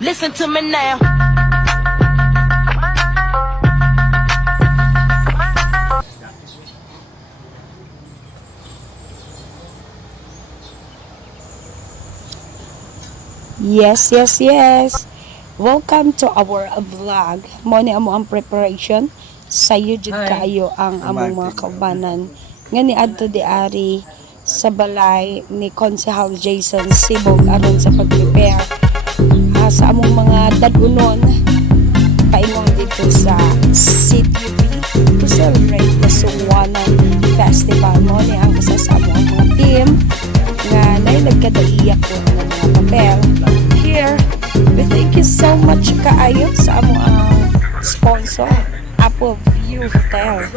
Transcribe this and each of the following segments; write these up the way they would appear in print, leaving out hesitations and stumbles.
Listen to me now. Yes. Welcome to our vlog. Mo ni amo ang preparation. Sayo jud kaayo ang among mga kaubanan. Nga ni adto di ari sa balay ni Konsehal Jason Sibog aron sa pag-prepare sa among mga dagunon paingon dito sa CTV to celebrate the Sungwanan Festival. Mo ni ang isa sa among mga team nga nay nagkadaiyak ko ng mga papel. Here, we thank you so much kaayo sa among sponsor, Apple View Hotel.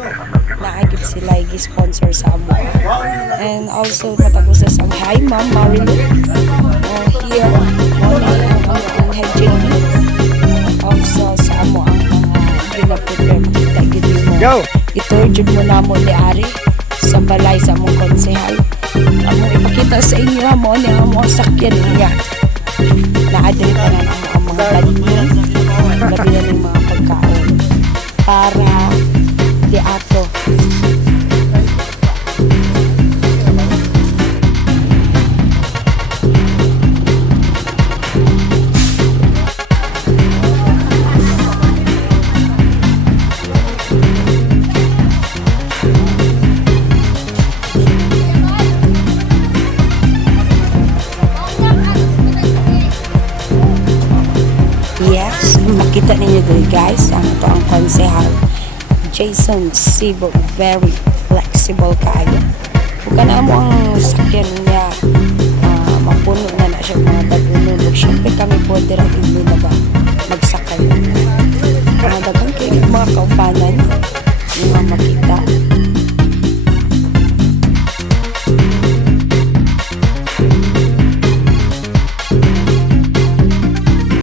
Naagit sila i-sponsor sa amo. And also, matagos sa hi, Ma'am Marilyn. Here, morning ang head JD. Also, sa amo ang mga ginaprepare. Makita gini mo. Iturjud mo na mo ni Ari sa balay sa among konsehal. Among ipakita sa inyo mo ni among sakyan niya. Na-adre pa na ang mga dalihin. Labi na ng mga pagkaon. Para di ato. Yes, makita ninyo doon guys, ang ito ang konsehal Jason Sibog, very flexible kaayo. Kung na mo ang sakyan niya, mapuno na siya mga dagunon. Siyempre kami po direct